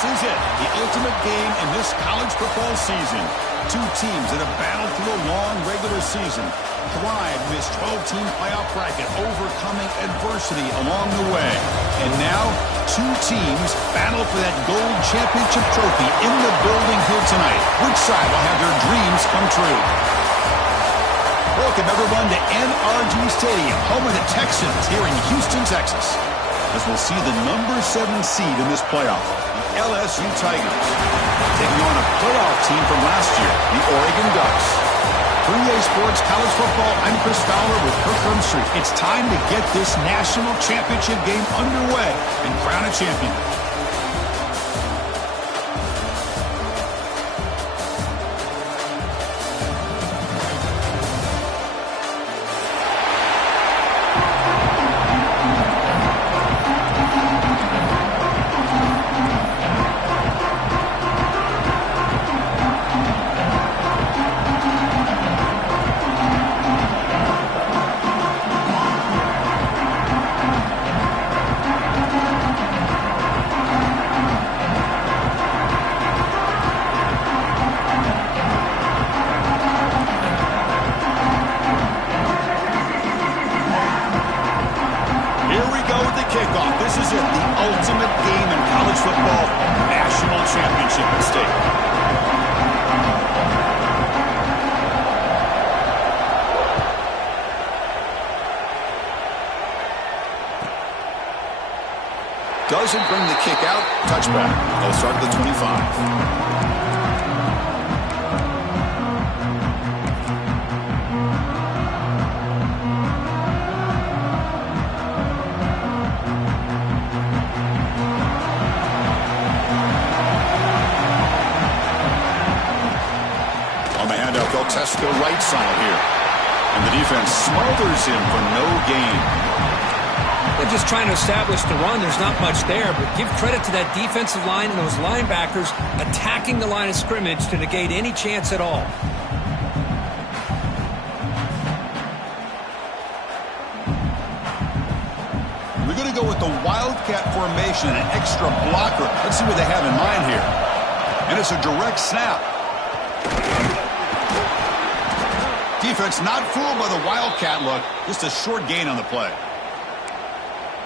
This is it, the ultimate game in this college football season. Two teams that have battled through a long regular season, thrived in this 12-team playoff bracket, overcoming adversity along the way. And now, two teams battle for that gold championship trophy in the building here tonight. Which side will have their dreams come true? Welcome, everyone, to NRG Stadium, home of the Texans here in Houston, Texas, as we'll see the number 7 seed in this playoff, the LSU Tigers, taking on a playoff team from last year, the Oregon Ducks. For EA Sports College Football, I'm Chris Fowler with Kirk Street. It's time to get this national championship game underway and crown a champion. Doesn't bring the kick out. Touchback. They'll start at the 25. On the handoff, they'll test the right side here. And the defense smothers him for no gain. They're just trying to establish the run. There's not much there, but give credit to that defensive line and those linebackers attacking the line of scrimmage to negate any chance at all. We're going to go with the Wildcat formation, an extra blocker. Let's see what they have in mind here. And it's a direct snap. Defense not fooled by the Wildcat look. Just a short gain on the play.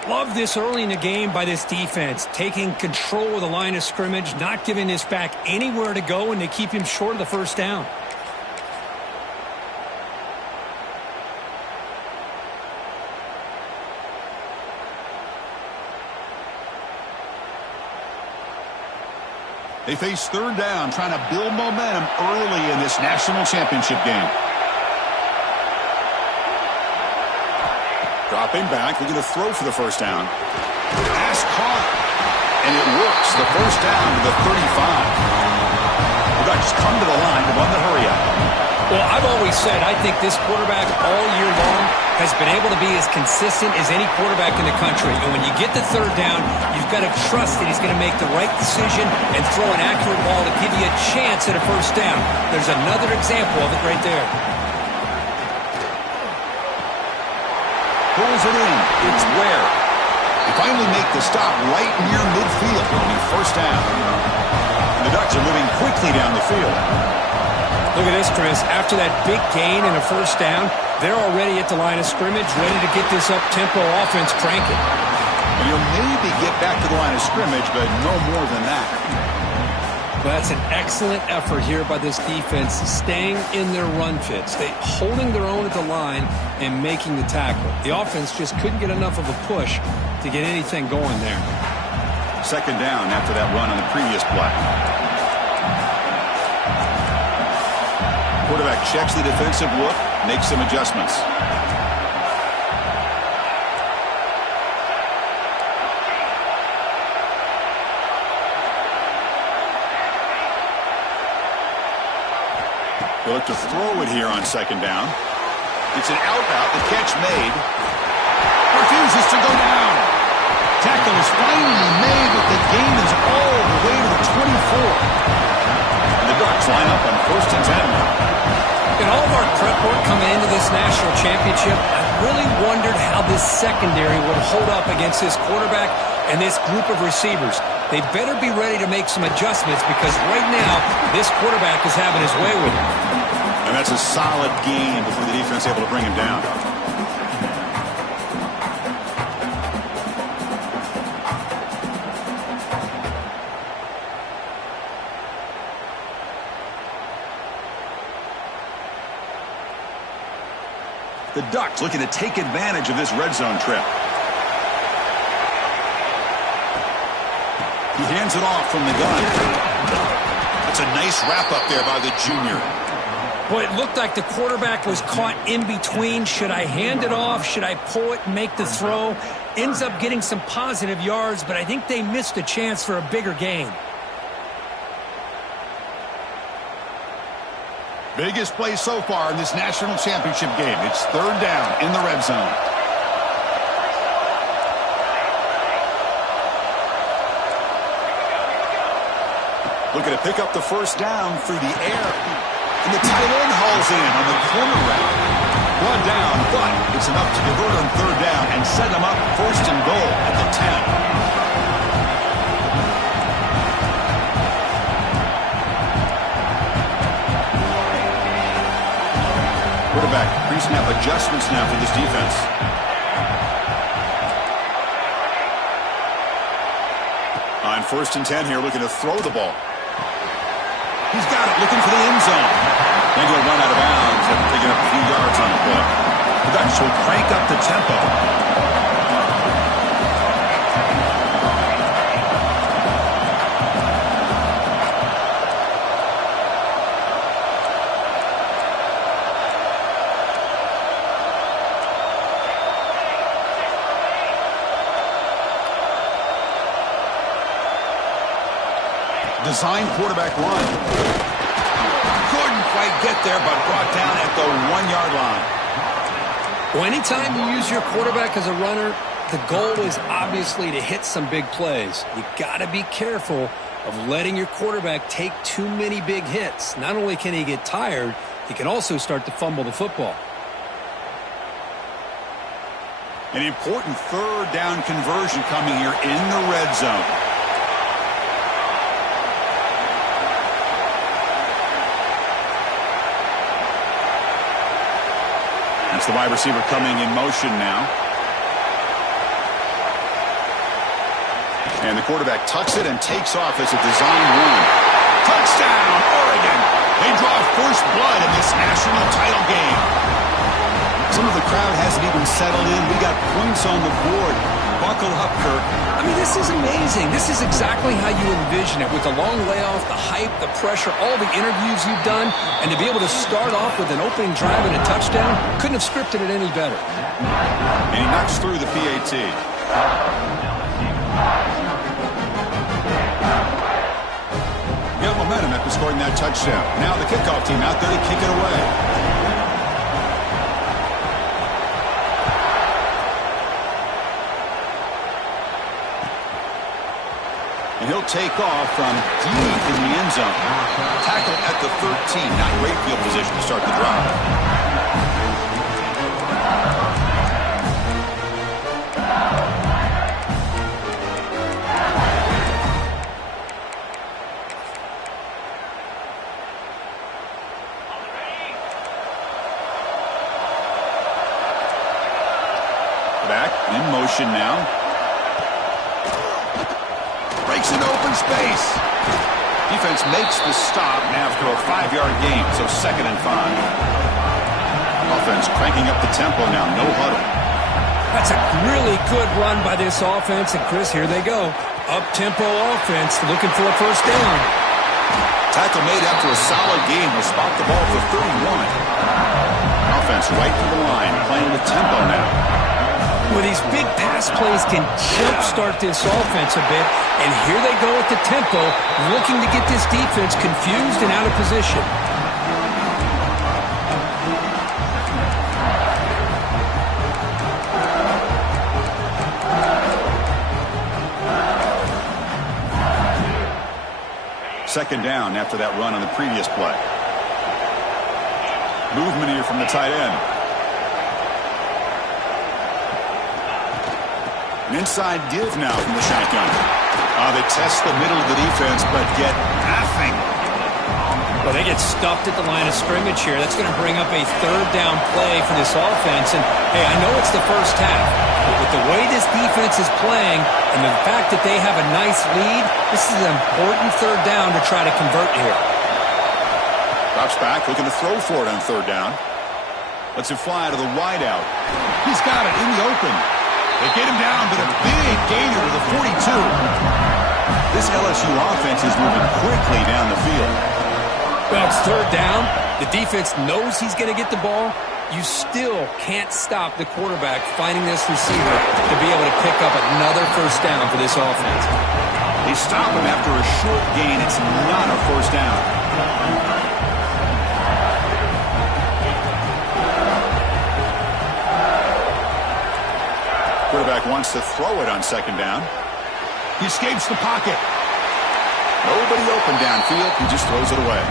Love this early in the game by this defense, taking control of the line of scrimmage, not giving this back anywhere to go, and they keep him short of the first down. They face third down, trying to build momentum early in this national championship game. Dropping back, they're going to throw for the first down. Pass caught, and it works. The first down to the 35. The Ducks come to the line to run the hurry up. Well, I've always said I think this quarterback all year long has been able to be as consistent as any quarterback in the country. And when you get the third down, you've got to trust that he's going to make the right decision and throw an accurate ball to give you a chance at a first down. There's another example of it right there. Pulls it in. It's Ware. They finally make the stop right near midfield on the first down. The Ducks are moving quickly down the field. Look at this, Chris. After that big gain and a first down, they're already at the line of scrimmage, ready to get this up-tempo offense cranking. And you'll maybe get back to the line of scrimmage, but no more than that. Well, that's an excellent effort here by this defense, staying in their run fits, holding their own at the line and making the tackle. The offense just couldn't get enough of a push to get anything going there. Second down after that run on the previous play. Quarterback checks the defensive look, makes some adjustments. They look to throw it here on second down. It's an out route. The catch made. Refuses to go down. Tackle is finally made, but the gain is all the way to the 24. And the Ducks line up on 1st and 10. In all of our prep work coming into this national championship, I really wondered how this secondary would hold up against this quarterback and this group of receivers. They better be ready to make some adjustments because right now, this quarterback is having his way with it. And that's a solid gain before the defense is able to bring him down. The Ducks looking to take advantage of this red zone trip. He hands it off from the gun. That's a nice wrap up there by the junior. Boy, it looked like the quarterback was caught in between. Should I hand it off? Should I pull it and make the throw? Ends up getting some positive yards, but I think they missed a chance for a bigger gain. Biggest play so far in this national championship game. It's third down in the red zone. Looking to pick up the first down through the air. And the tight end hauls in on the corner route. One down, but it's enough to convert on third down and set them up first and goal at the 10. Quarterback pre-snap adjustments now for this defense. On 1st and 10 here, looking to throw the ball. He's got it, looking for the end zone. They're going to run out of bounds after picking up a few yards on the play. The Ducks will crank up the tempo. Design quarterback run. Couldn't quite get there, but brought down at the 1-yard line. Well, anytime you use your quarterback as a runner, the goal is obviously to hit some big plays. You got to be careful of letting your quarterback take too many big hits. Not only can he get tired, he can also start to fumble the football. An important third down conversion coming here in the red zone. That's the wide receiver coming in motion now. And the quarterback tucks it and takes off as a design run. Touchdown, Oregon! They draw first blood in this national title game. Some of the crowd hasn't even settled in. We got points on the board. Buckle up, Kirk. I mean, this is amazing. This is exactly how you envision it, with the long layoff, the hype, the pressure, all the interviews you've done, and to be able to start off with an opening drive and a touchdown, couldn't have scripted it any better. And he knocks through the PAT. Got momentum after scoring that touchdown. Now the kickoff team out there to kick it away. And he'll take off from deep in the end zone. Tackle at the 13. Not great field position to start the drive. Back in motion now. Breaks into open space. Defense makes the stop after a 5-yard gain, so 2nd and 5. Offense cranking up the tempo now, no huddle. That's a really good run by this offense, and Chris, here they go. Up-tempo offense looking for a first down. Tackle made after a solid game. Will spot the ball for 31. Offense right to the line, playing with tempo now. Well, these big pass plays can jumpstart this offense a bit, and here they go at the tempo, looking to get this defense confused and out of position. Second down after that run on the previous play. Movement here from the tight end. An inside give now from the shotgun. They test the middle of the defense, but get nothing. Well, they get stuffed at the line of scrimmage here. That's going to bring up a third down play for this offense. And, hey, I know it's the first half, but with the way this defense is playing and the fact that they have a nice lead, this is an important third down to try to convert here. Drops back, looking to throw for it on third down. Lets it fly to the wideout. He's got it in the open. They get him down, but a big gainer to the 42. This LSU offense is moving quickly down the field. Well, it's third down. The defense knows he's going to get the ball. You still can't stop the quarterback finding this receiver to be able to pick up another first down for this offense. They stop him after a short gain. It's not a first down. Quarterback wants to throw it on second down. He escapes the pocket. Nobody open downfield. He just throws it away.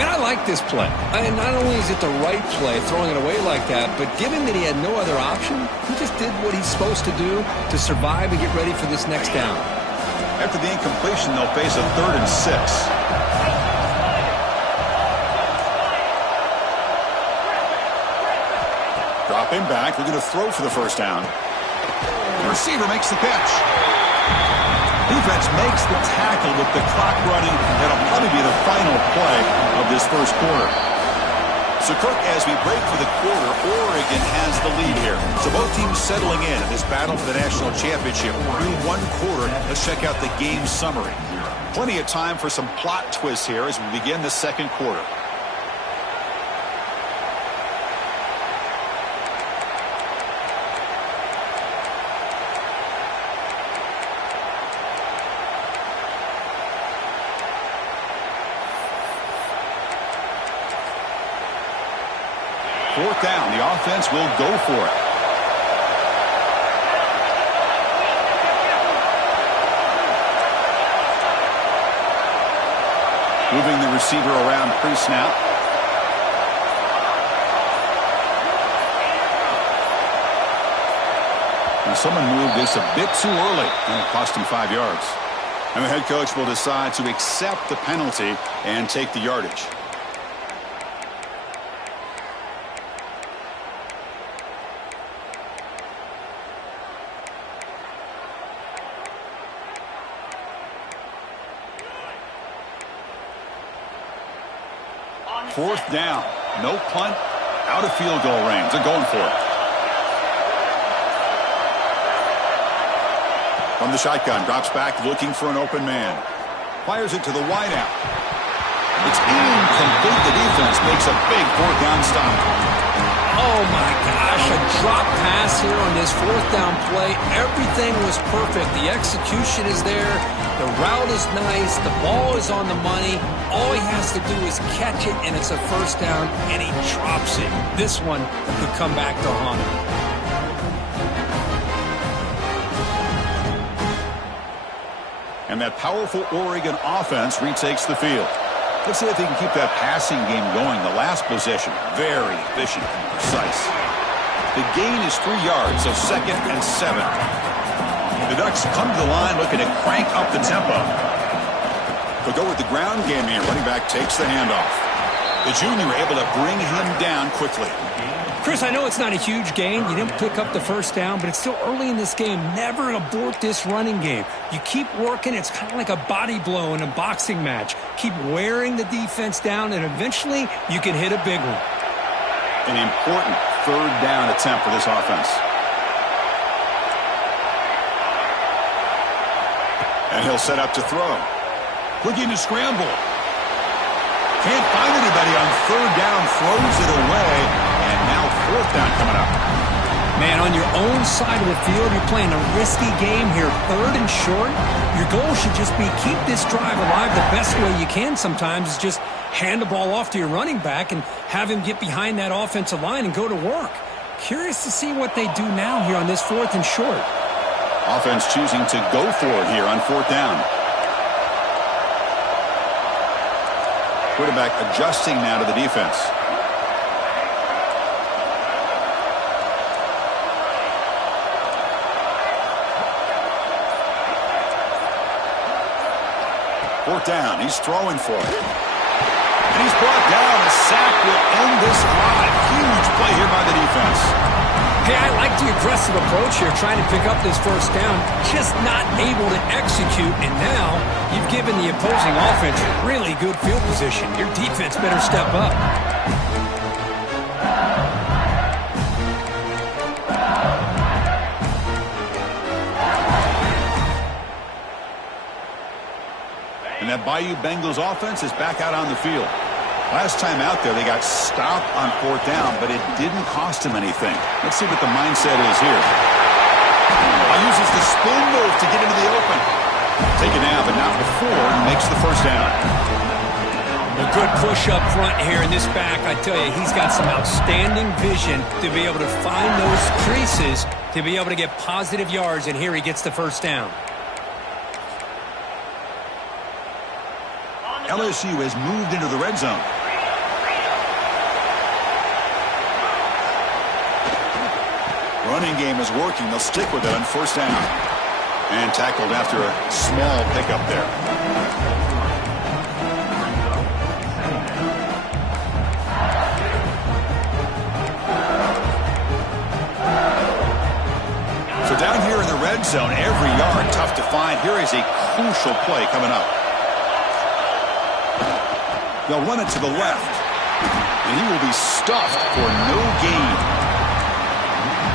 Man, I like this play. And not only is it the right play, throwing it away like that, but given that he had no other option, he just did what he's supposed to do to survive and get ready for this next down. After the incompletion, they'll face a 3rd and 6. Drop him back. We're going to throw for the first down. The receiver makes the catch. Defense makes the tackle with the clock running. That'll probably be the final play of this first quarter. So, Kirk, as we break for the quarter, Oregon has the lead here. So both teams settling in this battle for the national championship. Through one quarter, let's check out the game summary. Plenty of time for some plot twists here as we begin the second quarter. Fourth down, the offense will go for it. Moving the receiver around pre-snap. And someone moved this a bit too early, and it cost him 5 yards. And the head coach will decide to accept the penalty and take the yardage. Fourth down. No punt. Out of field goal range. They're going for it. From the shotgun. Drops back looking for an open man. Fires it to the wideout. It's incomplete. The defense makes a big fourth down stop. Oh, my gosh. A drop pass here on this fourth down play. Everything was perfect. The execution is there. The route is nice. The ball is on the money. All he has to do is catch it, and it's a first down, and he drops it. This one could come back to haunt him. And that powerful Oregon offense retakes the field. Let's see if they can keep that passing game going. The last possession, very efficient and precise. The gain is 3 yards, so 2nd and 7. The Ducks come to the line looking to crank up the tempo. They'll go with the ground game here. Running back takes the handoff. The junior able to bring him down quickly. Chris, I know it's not a huge gain. You didn't pick up the first down, but it's still early in this game. Never abort this running game. You keep working. It's kind of like a body blow in a boxing match. Keep wearing the defense down, and eventually you can hit a big one. An important third down attempt for this offense. And he'll set up to throw. Looking to scramble. Can't find anybody on third down. Throws it away. And now fourth down coming up. Man, on your own side of the field, you're playing a risky game here. 3rd and short. Your goal should just be keep this drive alive the best way you can sometimes is just hand the ball off to your running back and have him get behind that offensive line and go to work. Curious to see what they do now here on this 4th and short. Offense choosing to go for it here on fourth down. Quarterback adjusting now to the defense. Fourth down. He's throwing for it. And he's brought down. A sack will end this drive. Huge play here by the defense. Hey, I like the aggressive approach here, trying to pick up this first down, just not able to execute, and now you've given the opposing offense really good field position. Your defense better step up. And that Bayou Bengals offense is back out on the field. Last time out there, they got stopped on fourth down, but it didn't cost him anything. Let's see what the mindset is here. Uses the spoon move to get into the open. Take it now, but not before he makes the first down. A good push up front here in this back. I tell you, he's got some outstanding vision to be able to find those creases, to be able to get positive yards, and here he gets the first down. LSU has moved into the red zone. Running game is working. They'll stick with it on first down. And tackled after a small pickup there. So down here in the red zone, every yard tough to find. Here is a crucial play coming up. They'll run it to the left. And he will be stuffed for no gain.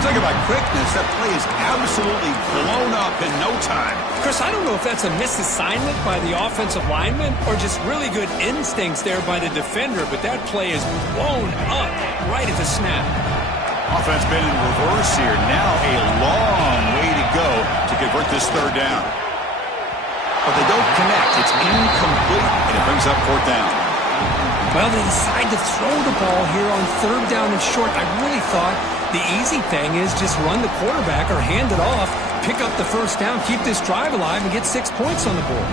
Talk about quickness. That play is absolutely blown up in no time. Chris, I don't know if that's a misassignment by the offensive lineman or just really good instincts there by the defender, but that play is blown up right at the snap. Offense been in reverse here. Now a long way to go to convert this third down. But they don't connect. It's incomplete, and it brings up fourth down. Well, they decide to throw the ball here on third down and short. I really thought the easy thing is just run the quarterback or hand it off, pick up the first down, keep this drive alive, and get 6 points on the board.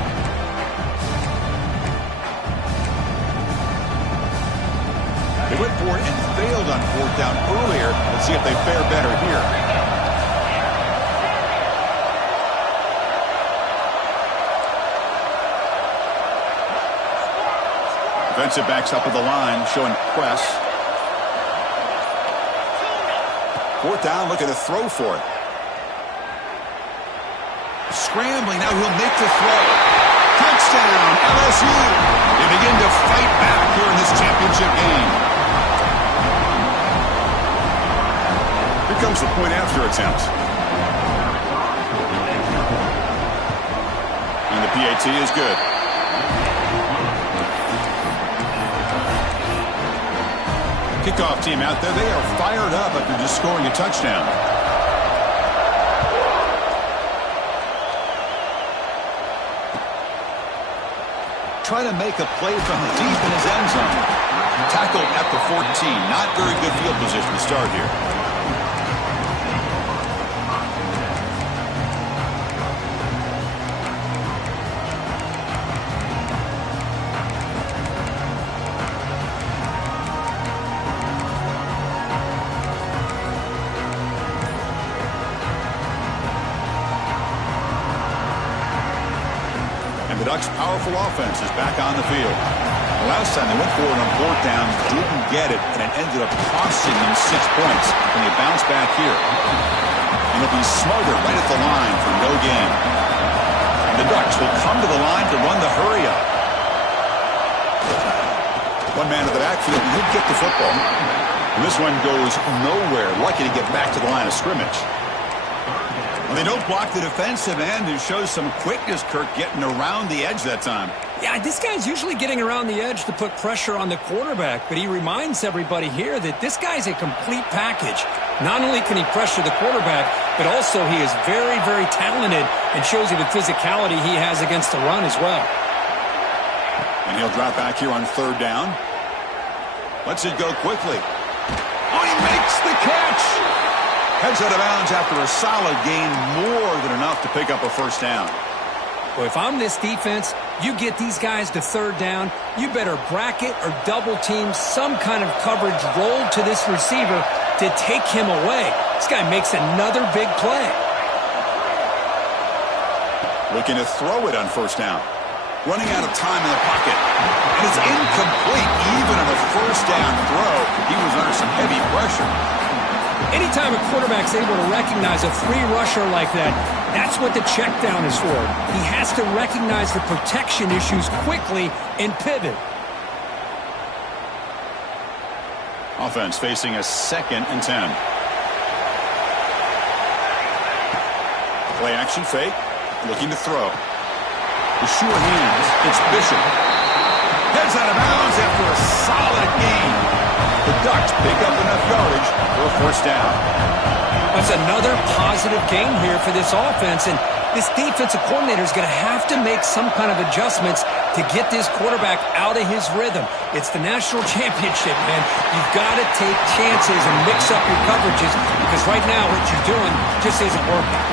They went for it and failed on fourth down earlier. Let's see if they fare better here. Defensive backs up at the line, showing press. Fourth down, looking to throw for it. Scrambling, now he'll make the throw. Touchdown, LSU. They begin to fight back here in this championship game. Here comes the point after attempt. And the PAT is good. Kickoff team out there. They are fired up after just scoring a touchdown. Trying to make a play from deep in his end zone. Tackled at the 14. Not very good field position to start here. The Ducks' powerful offense is back on the field. The last time they went for it on fourth down, didn't get it, and it ended up costing them 6 points. And they bounce back here. And they'll be smarter right at the line for no gain. And the Ducks will come to the line to run the hurry up. One man in the backfield, and he'll get the football. And this one goes nowhere. Lucky to get back to the line of scrimmage. Well, they don't block the defensive end and shows some quickness, Kirk, getting around the edge that time. Yeah, this guy's usually getting around the edge to put pressure on the quarterback, but he reminds everybody here that this guy's a complete package. Not only can he pressure the quarterback, but also he is very, very talented and shows you the physicality he has against the run as well. And he'll drop back here on third down. Lets it go quickly. Oh, he makes the catch! Heads out of bounds after a solid gain, more than enough to pick up a first down. Well, if I'm this defense, you get these guys to third down, you better bracket or double team some kind of coverage roll to this receiver to take him away. This guy makes another big play. Looking to throw it on first down. running out of time in the pocket. And it's incomplete. Even on a first down throw, he was under some heavy pressure. Anytime a quarterback's able to recognize a free rusher like that, that's what the check down is for. He has to recognize the protection issues quickly and pivot. Offense facing a 2nd and 10. Play action fake. Looking to throw. The sure hands. It's Bishop. Heads out of bounds after a solid gain. The Ducks pick up enough yardage for a first down. That's another positive game here for this offense, and this defensive coordinator is going to have to make some kind of adjustments to get this quarterback out of his rhythm. It's the national championship, man. You've got to take chances and mix up your coverages because right now what you're doing just isn't working.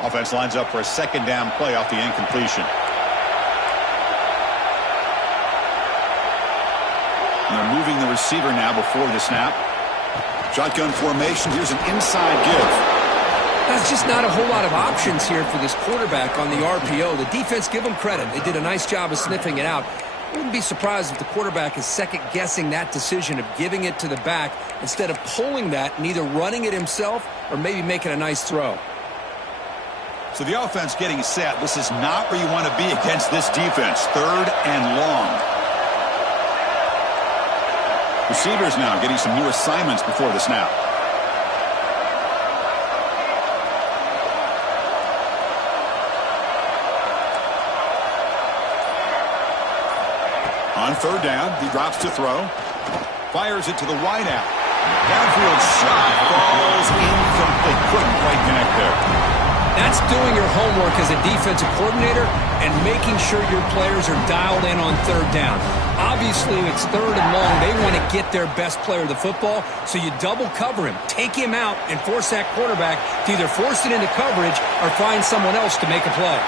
Offense lines up for a 2nd down play off the incompletion. And they're moving the receiver now before the snap. Shotgun formation. Here's an inside give. That's just not a whole lot of options here for this quarterback on the RPO. The defense, give them credit. They did a nice job of sniffing it out. I wouldn't be surprised if the quarterback is second-guessing that decision of giving it to the back instead of pulling that and either running it himself or maybe making a nice throw. So the offense getting set. This is not where you want to be against this defense. 3rd and long. Receivers now getting some new assignments before the snap. On 3rd down, he drops to throw. Fires it to the wideout. Downfield shot falls incomplete. Couldn't quite connect there. That's doing your homework as a defensive coordinator and making sure your players are dialed in on 3rd down. Obviously, it's 3rd and long. They want to get their best player the football, so you double cover him, take him out, and force that quarterback to either force it into coverage or find someone else to make a play.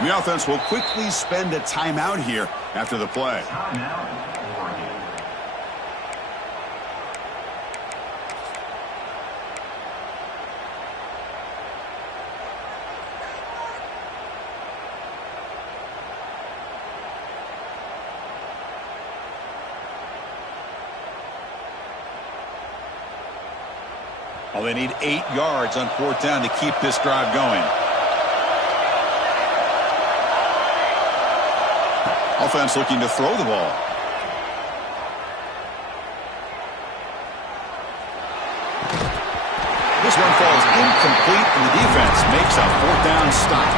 The offense will quickly spend a timeout here after the play. Well, they need 8 yards on 4th down to keep this drive going. Offense looking to throw the ball. This one falls incomplete, and the defense makes a 4th down stop.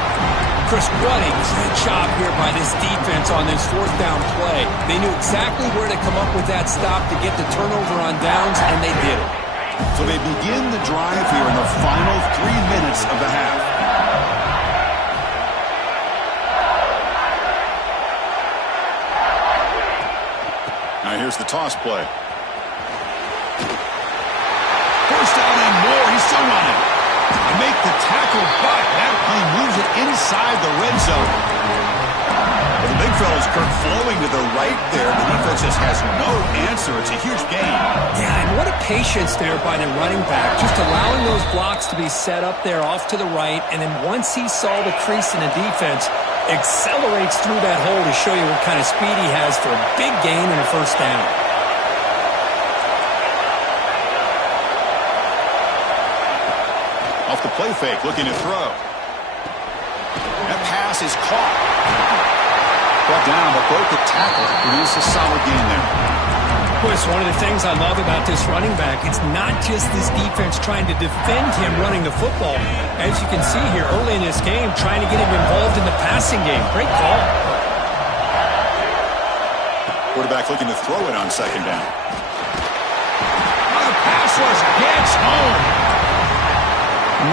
Chris, what a great job here by this defense on this 4th down play. They knew exactly where to come up with that stop to get the turnover on downs, and they did it. So they begin the drive here in the final 3 minutes of the half. Now here's the toss play. First down and more. He's still running. To make the tackle, but that play moves it inside the red zone. The big fella's Kirk flowing to the right there. The defense just has no answer. It's a huge gain. Yeah, and what a patience there by the running back. Just allowing those blocks to be set up there off to the right, and then once he saw the crease in the defense, accelerates through that hole to show you what kind of speed he has for a big gain and a first down. Off the play fake, looking to throw. That pass is caught. Brought down, but broke the tackle. Produced a solid gain there. Chris, one of the things I love about this running back, it's not just this defense trying to defend him running the football. As you can see here early in this game, trying to get him involved in the passing game. Great call. Quarterback looking to throw it on 2nd down. The pass rush gets home.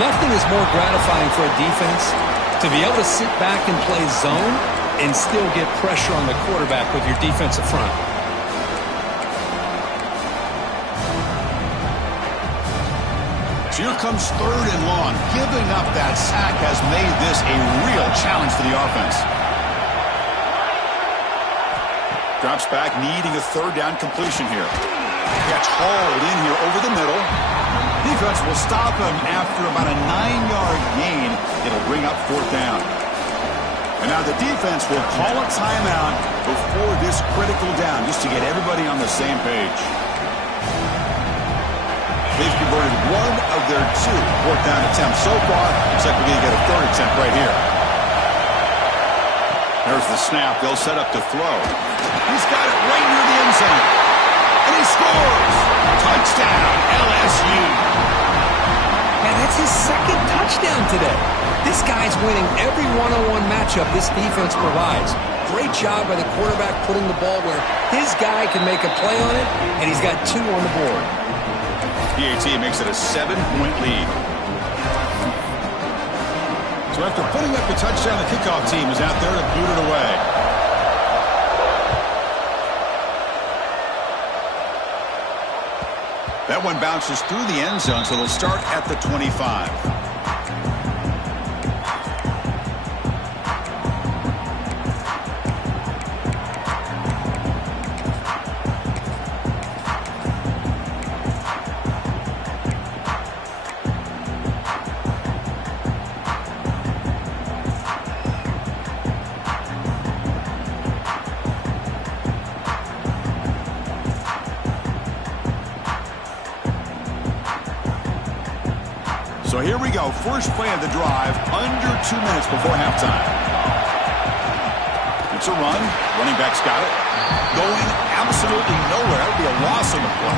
Nothing is more gratifying for a defense to be able to sit back and play zone and still get pressure on the quarterback with your defensive front. So here comes 3rd and long. Giving up that sack has made this a real challenge for the offense. Drops back, needing a 3rd down completion here. Catch hauled in here over the middle. Defense will stop him after about a 9-yard gain. It'll bring up 4th down. And now the defense will call a timeout before this critical down, just to get everybody on the same page. They've converted 1 of their 2 4th down attempts so far. Looks like we're going to get a 3rd attempt right here. There's the snap. They'll set up to throw. He's got it right near the end zone. And he scores! Touchdown, LSU. Man, that's his 2nd touchdown today. This guy's winning every one-on-one matchup this defense provides. Great job by the quarterback putting the ball where his guy can make a play on it, and he's got 2 on the board. PAT makes it a 7-point lead. So after putting up the touchdown, the kickoff team is out there to boot it away. That one bounces through the end zone, so they'll start at the 25. So here we go. First play of the drive, under 2 minutes before halftime. It's a run. Running back's got it. Going absolutely nowhere. That would be a loss on the play.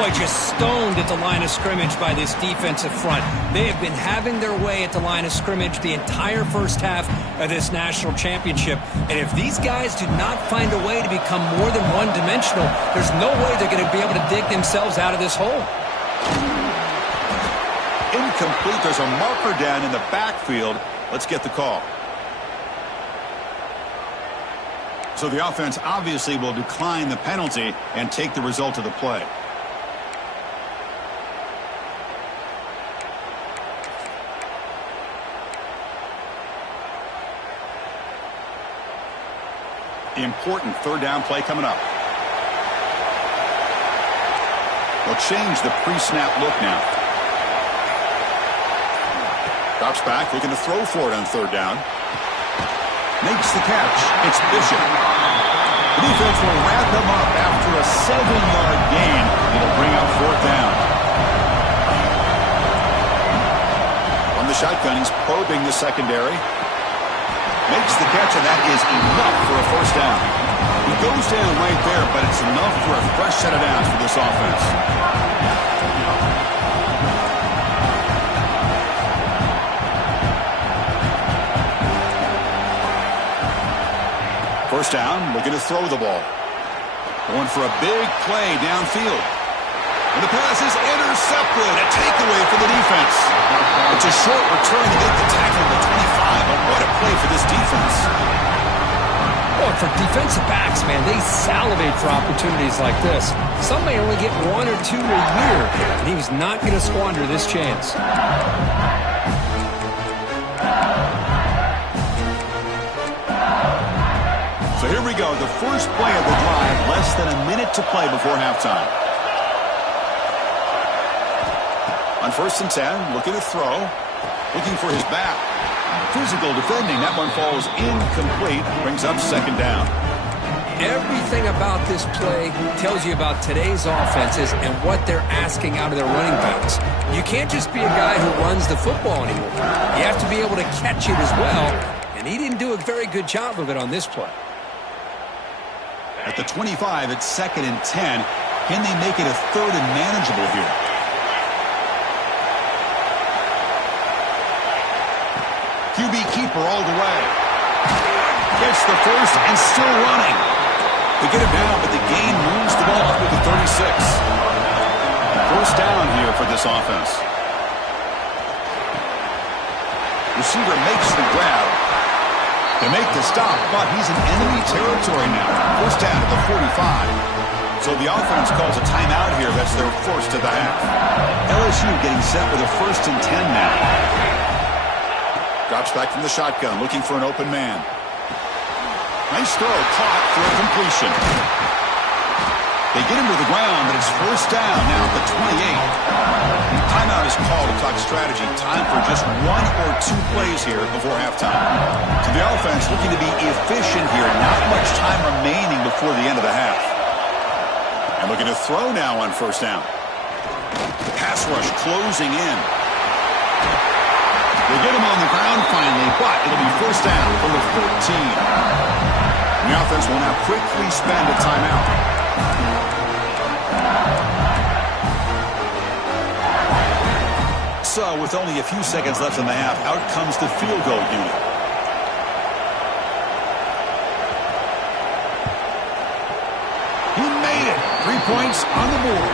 Boy, just stoned at the line of scrimmage by this defensive front. They have been having their way at the line of scrimmage the entire first half of this national championship. And if these guys do not find a way to become more than one-dimensional, there's no way they're going to be able to dig themselves out of this hole. Incomplete. There's a marker down in the backfield. Let's get the call. So the offense obviously will decline the penalty and take the result of the play. Important 3rd down play coming up. They'll change the pre-snap look now. Drops back, looking to throw for it on 3rd down. Makes the catch. It's Bishop. The defense will wrap them up after a 7-yard gain. It'll bring up 4th down. On the shotgun, he's probing the secondary. Makes the catch, and that is enough for a 1st down. He goes down right there, but it's enough for a fresh set of downs for this offense. First down, looking to throw the ball. Going for a big play downfield. And the pass is intercepted. A takeaway for the defense. It's a short return to get the tackle at the 25, but what a play for this defense. Well, for defensive backs, man, they salivate for opportunities like this. Some may only get 1 or 2 a year, and he was not going to squander this chance. So here we go, the first play of the drive, less than a minute to play before halftime. On 1st and 10, looking to throw, looking for his back. Physical defending, that one falls incomplete, brings up 2nd down. Everything about this play tells you about today's offenses and what they're asking out of their running backs. You can't just be a guy who runs the football anymore. You have to be able to catch it as well, and he didn't do a very good job of it on this play. At the 25, it's 2nd and 10. Can they make it a 3rd and manageable here? QB keeper all the way. Gets the first and still running. They get it down, but the gain moves the ball up to the 36. First down here for this offense. Receiver makes the grab. They make the stop, but he's in enemy territory now. First down at the 45. So the offense calls a timeout here. That's their first of the half. LSU getting set with a 1st and 10 now. Drops back from the shotgun, looking for an open man. Nice throw, caught for a completion. They get him to the ground, but it's 1st down now at the 28. Timeout is called to talk strategy. Time for just 1 or 2 plays here before halftime. So the offense looking to be efficient here. Not much time remaining before the end of the half. And looking to throw now on 1st down. Pass rush closing in. They get him on the ground finally, but it'll be 1st down from the 14. And the offense will now quickly spend a timeout. So, with only a few seconds left in the half, out comes the field goal unit. He made it. 3 points on the board.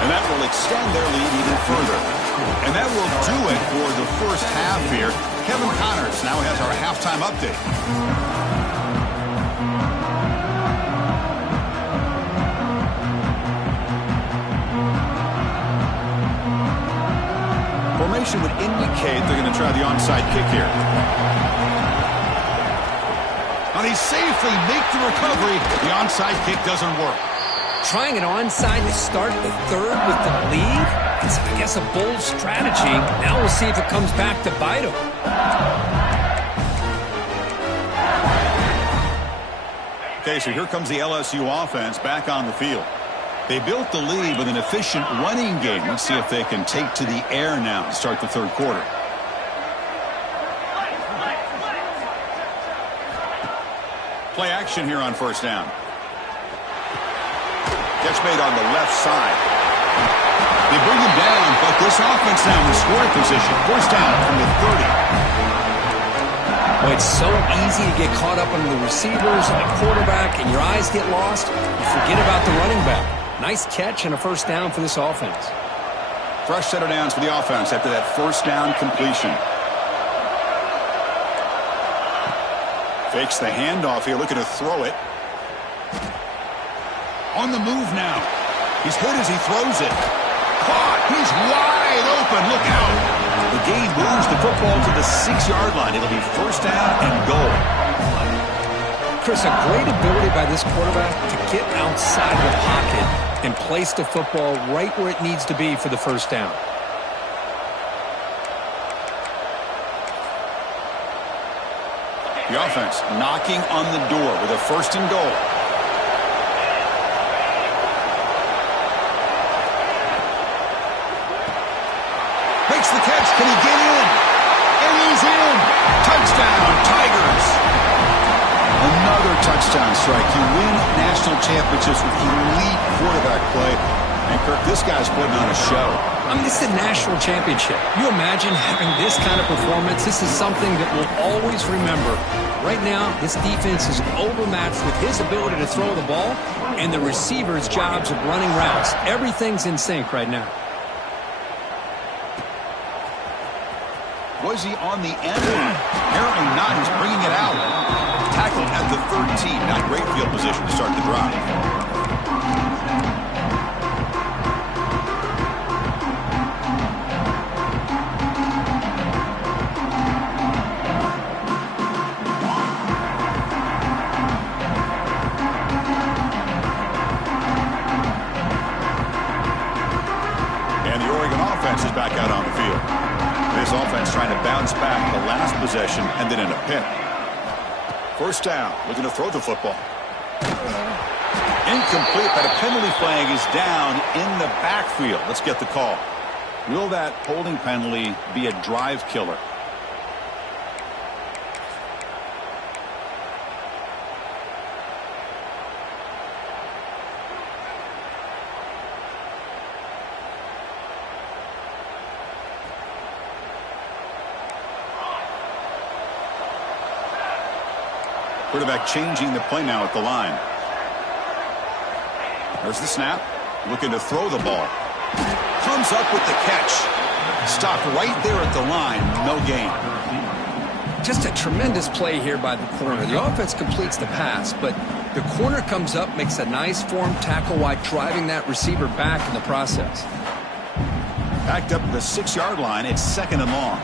And that will extend their lead even further. And that will do it for the first half here. Kevin Connors now has our halftime update. Formation would indicate they're going to try the onside kick here. And they safely make the recovery. The onside kick doesn't work. Trying an onside to start the third with the lead? It's, I guess, a bold strategy. Now we'll see if it comes back to bite them. Okay, so here comes the LSU offense back on the field. They built the lead with an efficient running game. Let's see if they can take to the air now to start the 3rd quarter. Play action here on 1st down. Catch made on the left side. They bring him down, but this offense now in scoring position. 1st down from the 30. Well, it's so easy to get caught up on the receivers and the quarterback, and your eyes get lost. You forget about the running back. Nice catch and a 1st down for this offense. Fresh set of downs for the offense after that 1st down completion. Fakes the handoff here, looking to throw it. On the move now. He's hit as he throws it. Caught. He's wide open. Look out. The game moves the football to the 6-yard line. It'll be 1st down and goal. Chris, a great ability by this quarterback to get outside the pocket and place the football right where it needs to be for the 1st down. The offense knocking on the door with a 1st and goal. Makes the catch. Can he get in? And he's in. Touchdown, Tigers. Another touchdown strike. You win national championships with elite quarterback play. And, Kirk, this guy's putting on a show. I mean, this is a national championship. You imagine having this kind of performance? This is something that we'll always remember. Right now, this defense is overmatched with his ability to throw the ball and the receivers' jobs of running routes. Everything's in sync right now. Was he on the end? Apparently not. He's bringing it out. Tackled at the 13. Not great field position to start the drive. And the Oregon offense is back out on the field. This offense trying to bounce back the last possession and then in a pick. 1st down, looking to throw the football. Incomplete, but a penalty flag is down in the backfield. Let's get the call. Will that holding penalty be a drive killer? Quarterback changing the play now at the line. There's the snap. Looking to throw the ball. Comes up with the catch. Stopped right there at the line. No gain. Just a tremendous play here by the corner. The offense completes the pass, but The corner comes up, makes a nice form tackle while driving that receiver back in the process. Backed up the 6-yard line. It's 2nd and long.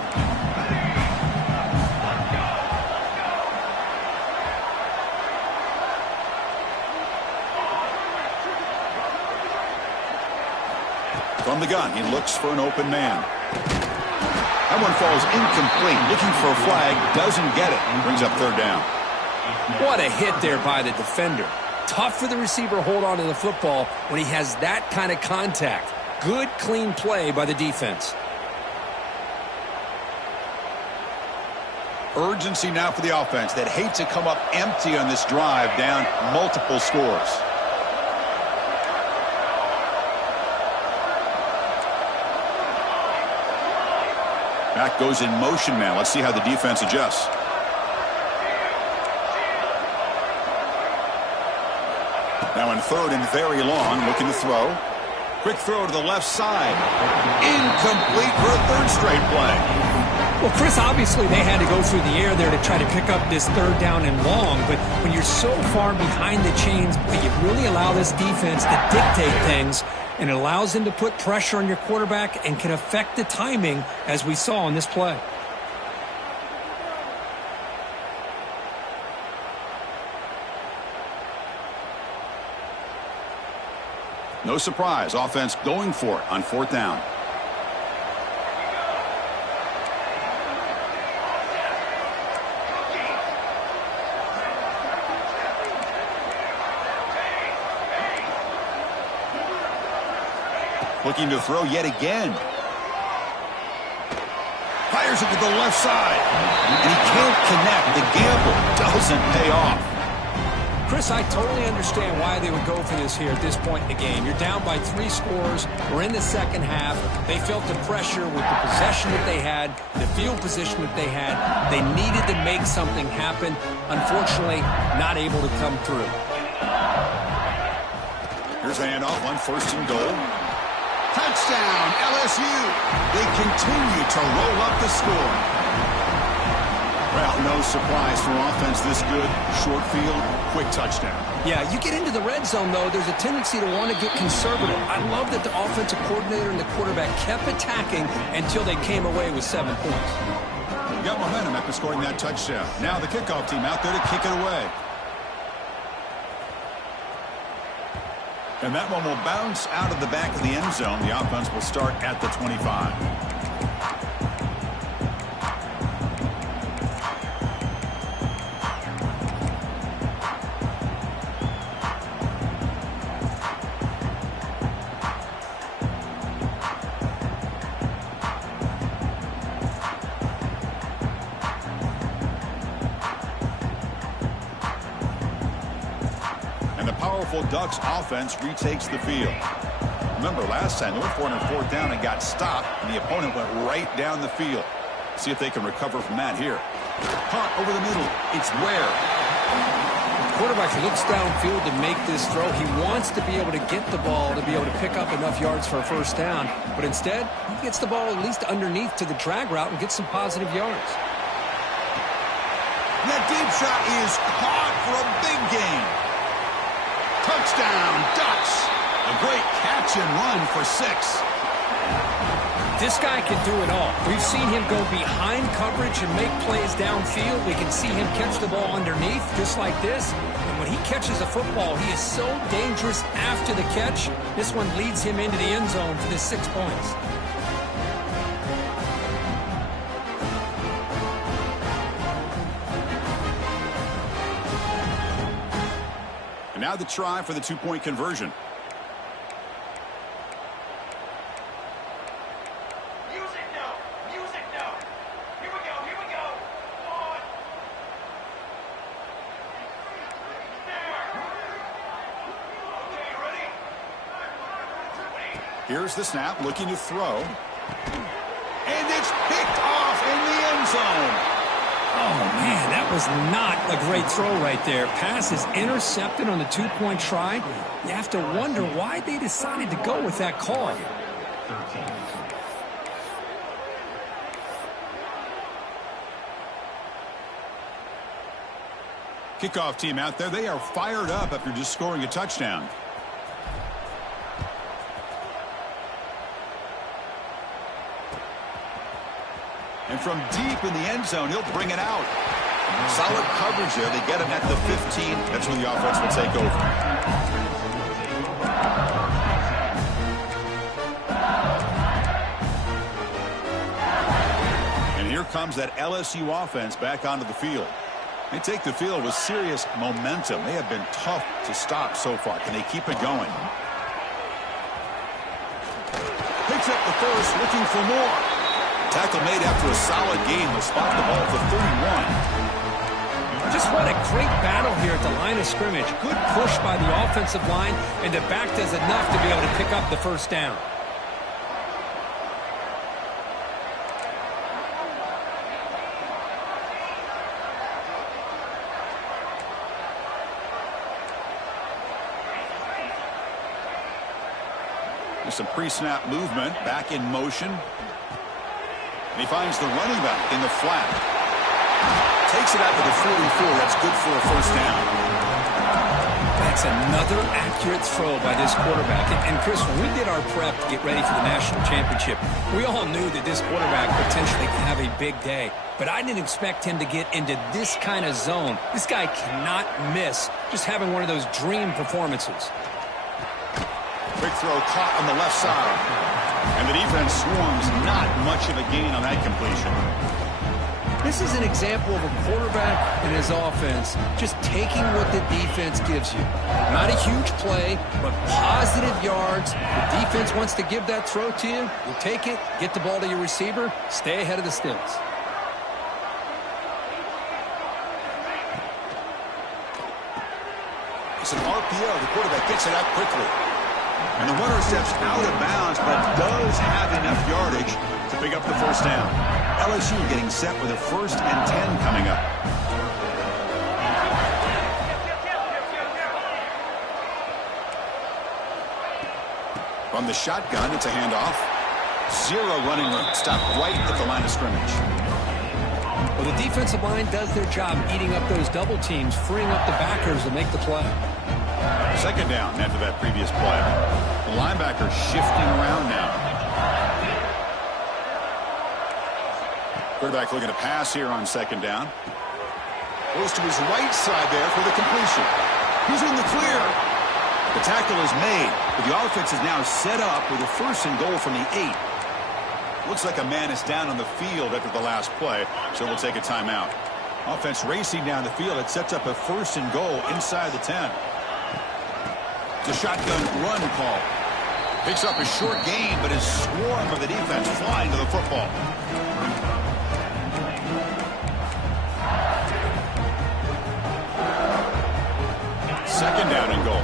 From the gun, he looks for an open man. That one falls incomplete. Looking for a flag, doesn't get it. Brings up 3rd down. What a hit there by the defender. Tough for the receiver to hold on to the football when he has that kind of contact. Good, clean play by the defense. Urgency now for the offense that hate to come up empty on this drive, down multiple scores. Back goes in motion now. Let's see how the defense adjusts. Now in 3rd and very long, looking to throw. Quick throw to the left side. Incomplete for a 3rd straight play. Well, Chris, obviously they had to go through the air there to try to pick up this 3rd down and long, but when you're so far behind the chains, you really allow this defense to dictate things, and it allows them to put pressure on your quarterback and can affect the timing, as we saw in this play. No surprise, offense going for it on 4th down. Looking to throw yet again. Fires it to the left side. And he can't connect. The gamble doesn't pay off. Chris, I totally understand why they would go for this here at this point in the game. You're down by 3 scores. We're in the 2nd half. They felt the pressure with the possession that they had, the field position that they had. They needed to make something happen. Unfortunately, not able to come through. Here's a handoff on 1st and goal. Touchdown, LSU. They continue to roll up the score. Well, no surprise for offense this good. Short field, quick touchdown. Yeah, you get into the red zone, though, there's a tendency to want to get conservative. I love that the offensive coordinator and the quarterback kept attacking until they came away with 7 points. You got momentum after scoring that touchdown. Now the kickoff team out there to kick it away. And that one will bounce out of the back of the end zone. The offense will start at the 25. Ducks offense retakes the field. Remember last time they were 4 on 4th down and got stopped, and the opponent went right down the field. See if they can recover from that here. Caught over the middle. It's Ware. The quarterback looks downfield to make this throw. He wants to be able to get the ball to be able to pick up enough yards for a 1st down, but instead he gets the ball at least underneath to the drag route and gets some positive yards. That deep shot is caught for a big gain. Touchdown, Ducks. A great catch and run for 6. This guy can do it all. We've seen him go behind coverage and make plays downfield. We can see him catch the ball underneath just like this. And when he catches a football, he is so dangerous after the catch. This one leads him into the end zone for the 6 points. And now the try for the 2-point conversion. Music now. Here we go. Come on. Okay, ready? Here's the snap, looking to throw. And it's picked off in the end zone. Oh, man, that was not a great throw right there. Pass is intercepted on the 2-point try. You have to wonder why they decided to go with that call. Kickoff team out there, they are fired up after just scoring a touchdown. And from deep in the end zone, he'll bring it out. Solid coverage there. They get him at the 15. That's when the offense will take over. And here comes that LSU offense back onto the field. They take the field with serious momentum. They have been tough to stop so far. Can they keep it going? Picks up the first, looking for more. Tackle made after a solid game. Will spot the ball for 31. Just what a great battle here at the line of scrimmage. Good push by the offensive line, and the back does enough to be able to pick up the first down. There's some pre-snap movement, back in motion. And he finds the running back in the flat. Takes it out to the 44. That's good for a first down. That's another accurate throw by this quarterback. And Chris, when we did our prep to get ready for the national championship, we all knew that this quarterback potentially could have a big day. But I didn't expect him to get into this kind of zone. This guy cannot miss just having one of those dream performances. Quick throw caught on the left side. And the defense swarms. Not much of a gain on that completion. This is an example of a quarterback and his offense just taking what the defense gives you. Not a huge play, but positive yards. The defense wants to give that throw to you. You take it, get the ball to your receiver, stay ahead of the sticks. It's an RPO. The quarterback gets it out quickly. And the runner steps out of bounds, but does have enough yardage to pick up the first down. LSU getting set with a 1st and 10 coming up. From the shotgun, it's a handoff. Zero running room. Stop right at the line of scrimmage. Well, the defensive line does their job eating up those double teams, freeing up the backers to make the play. Second down after that previous play. The linebacker shifting around now. Quarterback looking to pass here on second down. Goes to his right side there for the completion. He's in the clear. The tackle is made, but the offense is now set up with a 1st and goal from the 8. Looks like a man is down on the field after the last play, so we'll take a timeout. Offense racing down the field. It sets up a 1st and goal inside the 10. The shotgun run call. Picks up a short gain, but his swarm of the defense flying to the football. Second down and goal.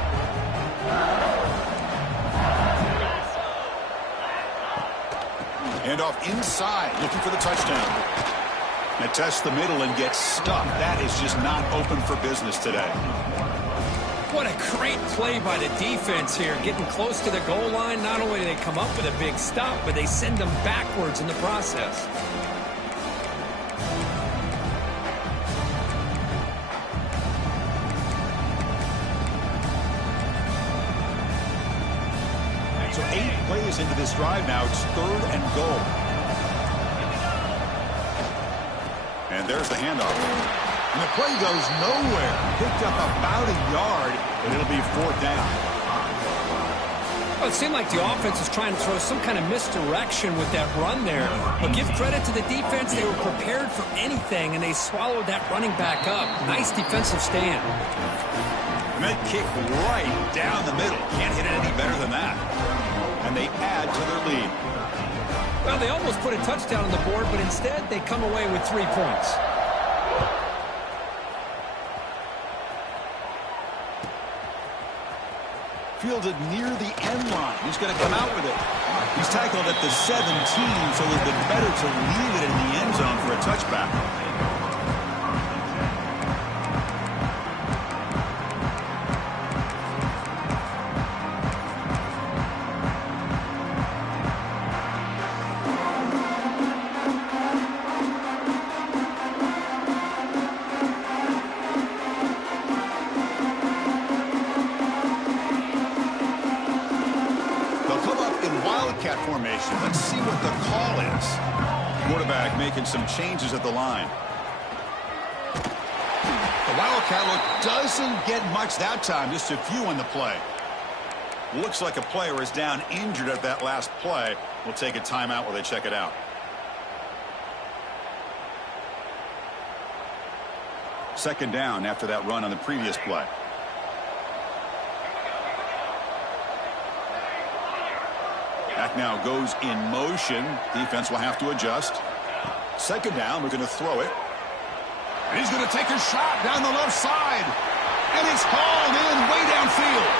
Handoff inside, looking for the touchdown. They test the middle and get stuck. That is just not open for business today. What a great play by the defense here. Getting close to the goal line, not only do they come up with a big stop, but they send them backwards in the process. So 8 plays into this drive now. It's 3rd and goal. And there's the handoff. And the play goes nowhere. Picked up about a yard, and it'll be 4th down. Well, it seemed like the offense was trying to throw some kind of misdirection with that run there. But give credit to the defense. They were prepared for anything, and they swallowed that running back up. Nice defensive stand. And that kick right down the middle. Can't hit it any better than that. And they add to their lead. Well, they almost put a touchdown on the board, but instead they come away with 3 points. Fielded near the end line. He's going to come out with it. He's tackled at the 17, so it would have been better to leave it in the end zone for a touchback. formation. Let's see what the call is. Quarterback making some changes at the line. The Wildcat look doesn't get much that time, just a few on the play. Looks like a player is down injured at that last play. We'll take a timeout while they check it out. Second down after that run on the previous play. Back now goes in motion. Defense will have to adjust. Second down, we're going to throw it. And he's going to take a shot down the left side. And it's hauled in way downfield.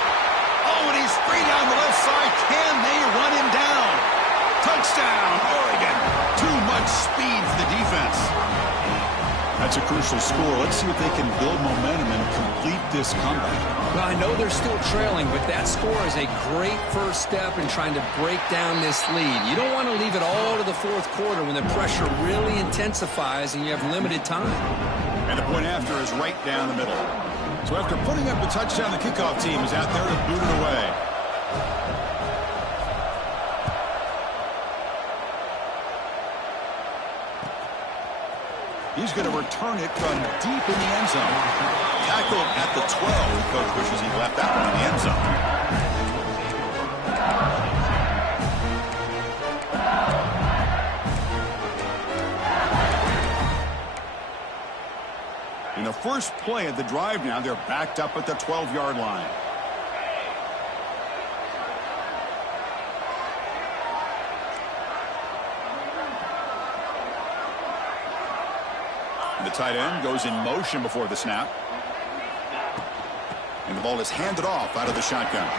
Oh, and he's free down the left side. Can they run him down? Touchdown, Oregon. Too much speed for the defense. That's a crucial score. Let's see if they can build momentum and complete this comeback. Well, I know they're still trailing, but that score is a great first step in trying to break down this lead. You don't want to leave it all to the fourth quarter when the pressure really intensifies and you have limited time. And the point after is right down the middle. So after putting up the touchdown, the kickoff team is out there to boot it away. He's going to return it from deep in the end zone. Tackled at the 12. The coach wishes he left that one in the end zone. In the first play of the drive now, they're backed up at the 12-yard line. The tight end goes in motion before the snap. And the ball is handed off out of the shotgun.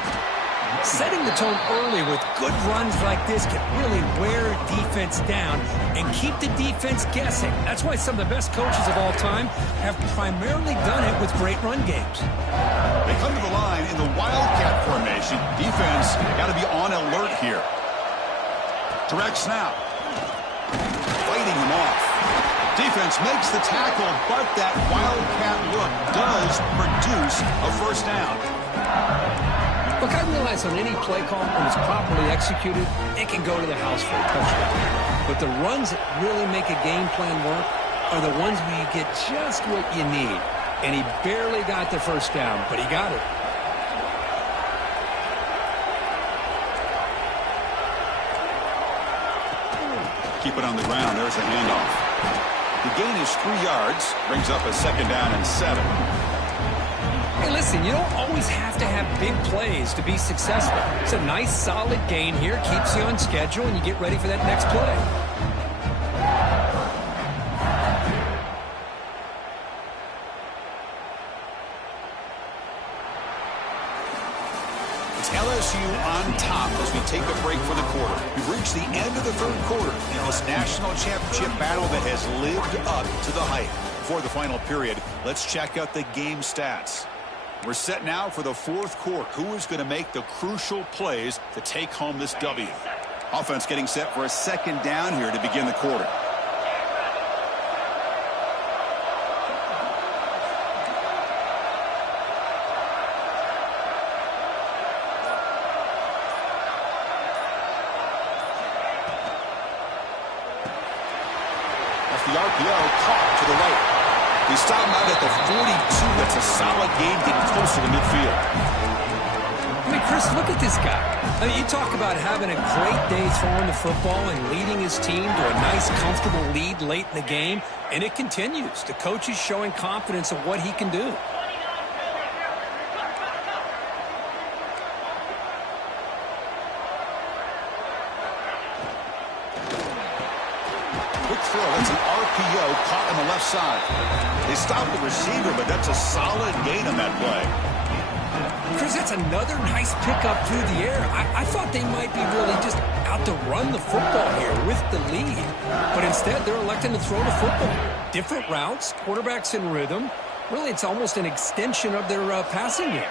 Setting the tone early with good runs like this can really wear defense down and keep the defense guessing. That's why some of the best coaches of all time have primarily done it with great run games. They come to the line in the Wildcat formation. Defense got to be on alert here. Direct snap. Fighting them off. Defense makes the tackle, but that Wildcat look does produce a first down. Look, I realize on any play call, when it's properly executed, it can go to the house for a touchdown. But the runs that really make a game plan work are the ones where you get just what you need. And he barely got the first down, but he got it. Keep it on the ground. There's the handoff. The gain is 3 yards, brings up a second down and 7. Hey, listen, you don't always have to have big plays to be successful. It's a nice, solid gain here, keeps you on schedule, and you get ready for that next play. It's LSU on top as we take a break for the quarter. We've reached the end of the third quarter in this national championship battle that has lived up to the hype. Before the final period, let's check out the game stats. We're set now for the fourth quarter. Who is going to make the crucial plays to take home this W? Offense getting set for a second down here to begin the quarter. The RPO caught to the right. He stopped him out at the 42. That's a solid game getting close to the midfield. I mean, Chris, look at this guy. I mean, you talk about having a great day throwing the football and leading his team to a nice, comfortable lead late in the game, and it continues. The coach is showing confidence of what he can do. That's an RPO caught on the left side. They stopped the receiver, but that's a solid gain on that play. Chris, that's another nice pickup through the air. I thought they might be really just out to run the football here with the lead. But instead, they're electing to throw the football. Different routes, quarterbacks in rhythm. Really, it's almost an extension of their passing game.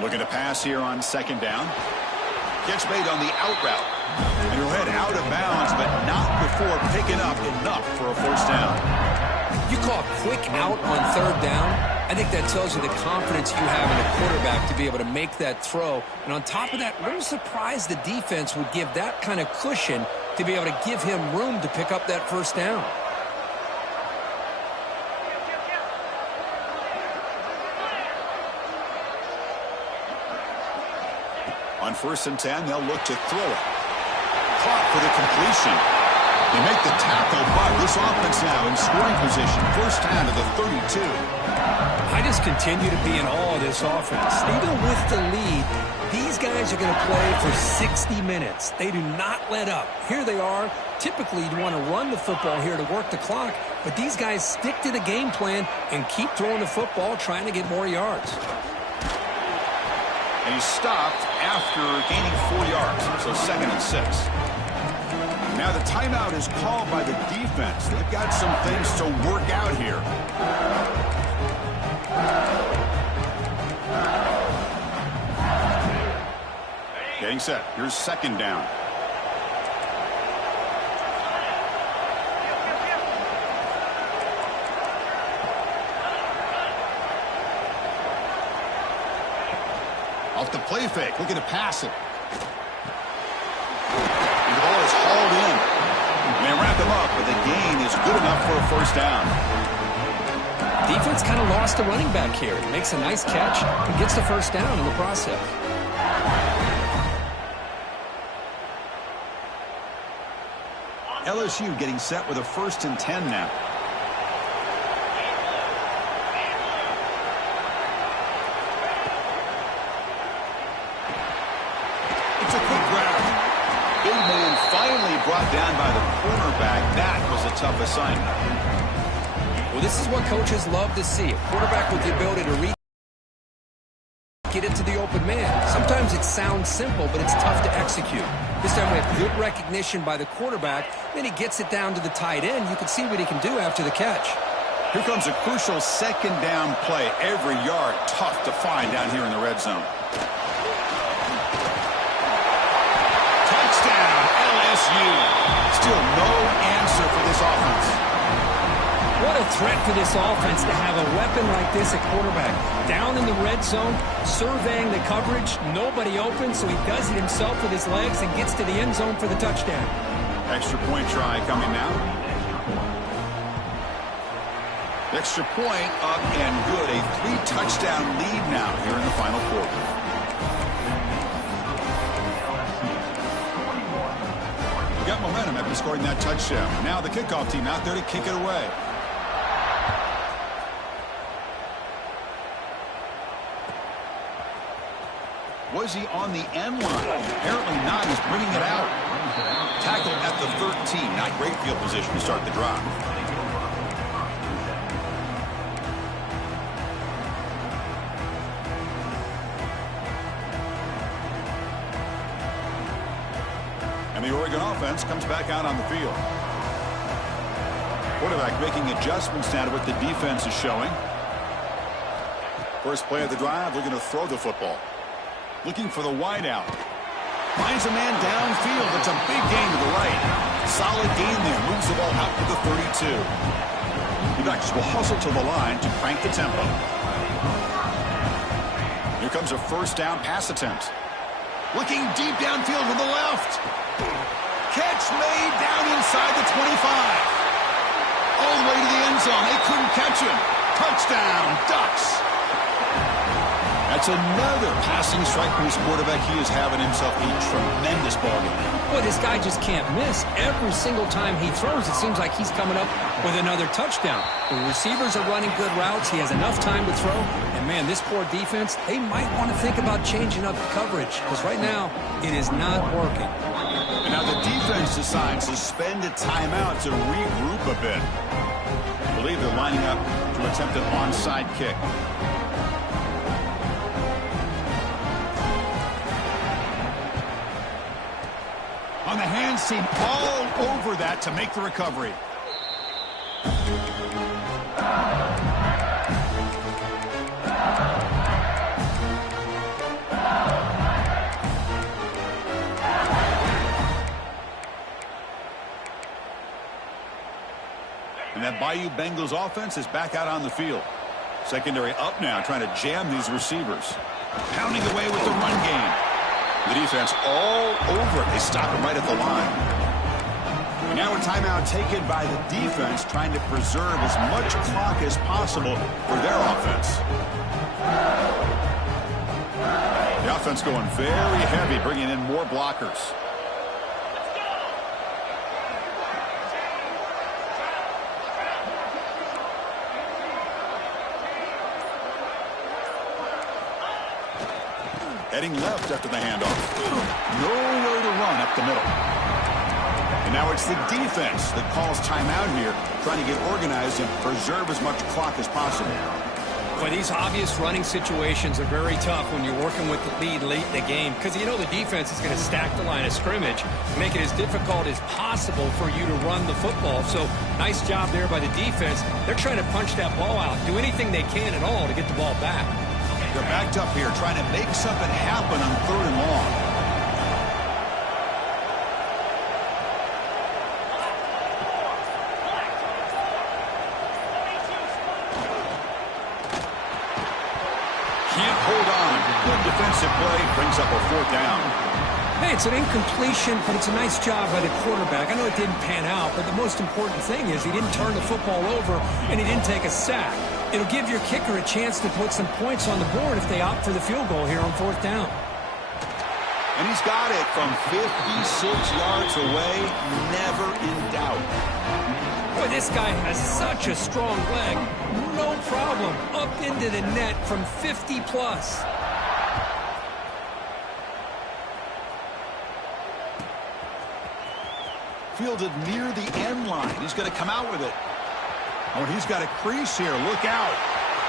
Looking to pass here on second down. Catch made on the out route. And he'll head out of bounds, but not before picking up enough for a first down. You call a quick out on third down. I think that tells you the confidence you have in a quarterback to be able to make that throw. And on top of that, a little surprised the defense would give that kind of cushion to be able to give him room to pick up that first down. On 1st and 10, they'll look to throw it. Caught for the completion. They make the tackle, but this offense now in scoring position. First down to the 32. I just continue to be in awe of this offense. Even with the lead, these guys are going to play for 60 minutes. They do not let up. Here they are. Typically, you'd want to run the football here to work the clock, but these guys stick to the game plan and keep throwing the football, trying to get more yards. And he's stopped after gaining 4 yards, so 2nd and 6. Now the timeout is called by the defense. They've got some things to work out here. Getting set. Here's 2nd down. Off the play fake, looking to pass it. And the ball is hauled in. They wrap him up, but the gain is good enough for a first down. Defense kind of lost a running back here. He makes a nice catch and gets the first down in the process. LSU getting set with a 1st and 10 now. It's a quick grab. Big man finally brought down by the cornerback. That was a tough assignment. Well, this is what coaches love to see. A quarterback with the ability to get it to the open man. Sometimes it sounds simple, but it's tough to execute. This time we have good recognition by the quarterback. Then he gets it down to the tight end. You can see what he can do after the catch. Here comes a crucial 2nd down play. Every yard tough to find down here in the red zone. Touchdown, LSU. Still no answer for this offense. What a threat for this offense to have a weapon like this at quarterback. Down in the red zone, surveying the coverage, nobody open, so he does it himself with his legs and gets to the end zone for the touchdown. Extra point try coming now. Extra point up and good. A 3-touchdown lead now here in the final quarter. We got momentum after scoring that touchdown. Now the kickoff team out there to kick it away. Was he on the end line? Apparently not. He's bringing it out. Tackle at the 13. Not great field position to start the drive. And the Oregon offense comes back out on the field. Quarterback making adjustments now to what the defense is showing. First play of the drive, looking to throw the football. Looking for the wideout. Finds a man downfield. It's a big gain to the right. Solid gain there. Moves the ball out to the 32. The backs will hustle to the line to crank the tempo. Here comes a first down pass attempt. Looking deep downfield with the left. Catch made down inside the 25. All the way to the end zone. They couldn't catch him. Touchdown, Ducks. That's another passing strike from his quarterback. He is having himself a tremendous ballgame. Boy, this guy just can't miss. Every single time he throws, it seems like he's coming up with another touchdown. The receivers are running good routes. He has enough time to throw. And, man, this poor defense, they might want to think about changing up the coverage because right now it is not working. And now the defense decides to spend a timeout to regroup a bit. I believe they're lining up to attempt an onside kick. On the hands team, all over that to make the recovery. And that Bayou Bengals offense is back out on the field. Secondary up now, trying to jam these receivers. Pounding away with the run game. The defense all over it. They stop him right at the line. And now a timeout taken by the defense, trying to preserve as much clock as possible for their offense. The offense going very heavy, bringing in more blockers. Heading left after the handoff. Nowhere to run up the middle. And now it's the defense that calls timeout here, trying to get organized and preserve as much clock as possible. Boy, these obvious running situations are very tough when you're working with the lead late in the game, because you know the defense is going to stack the line of scrimmage, make it as difficult as possible for you to run the football. So nice job there by the defense. They're trying to punch that ball out, do anything they can at all to get the ball back. They're backed up here, trying to make something happen on 3rd and long. Can't hold on. Good defensive play, brings up a 4th down. Hey, it's an incompletion, but it's a nice job by the quarterback. I know it didn't pan out, but the most important thing is he didn't turn the football over and he didn't take a sack. It'll give your kicker a chance to put some points on the board if they opt for the field goal here on 4th down. And he's got it from 56 yards away, never in doubt. Boy, this guy has such a strong leg. No problem. Up into the net from 50 plus. Fielded near the end line. He's going to come out with it. Oh, he's got a crease here. Look out.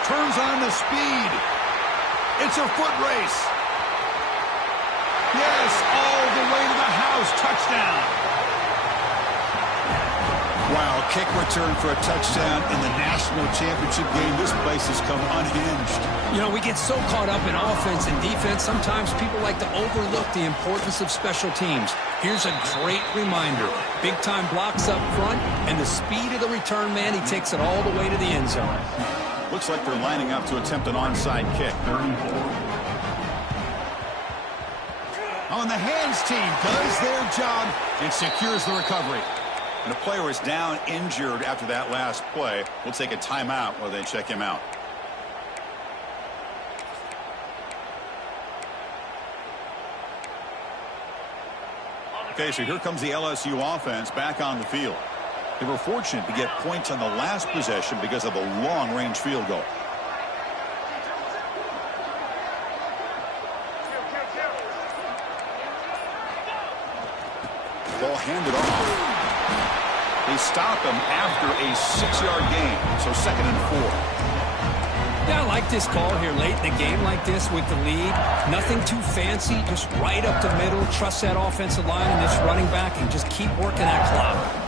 Turns on the speed. It's a foot race. Yes, all the way to the house. Touchdown. Wow, kick return for a touchdown in the national championship game. This place has come unhinged. You know, we get so caught up in offense and defense, sometimes people like to overlook the importance of special teams. Here's a great reminder. Big-time blocks up front, and the speed of the return man, he takes it all the way to the end zone. Looks like they're lining up to attempt an onside kick. 34. On the hands team does their job and secures the recovery. And a player is down injured after that last play. We'll take a timeout while they check him out. Okay, so here comes the LSU offense back on the field. They were fortunate to get points on the last possession because of a long-range field goal. Ball handed off. They stop him after a 6-yard gain, so 2nd and 4. Yeah, I like this call here late in the game like this with the lead. Nothing too fancy, just right up the middle. Trust that offensive line and this running back and just keep working that clock.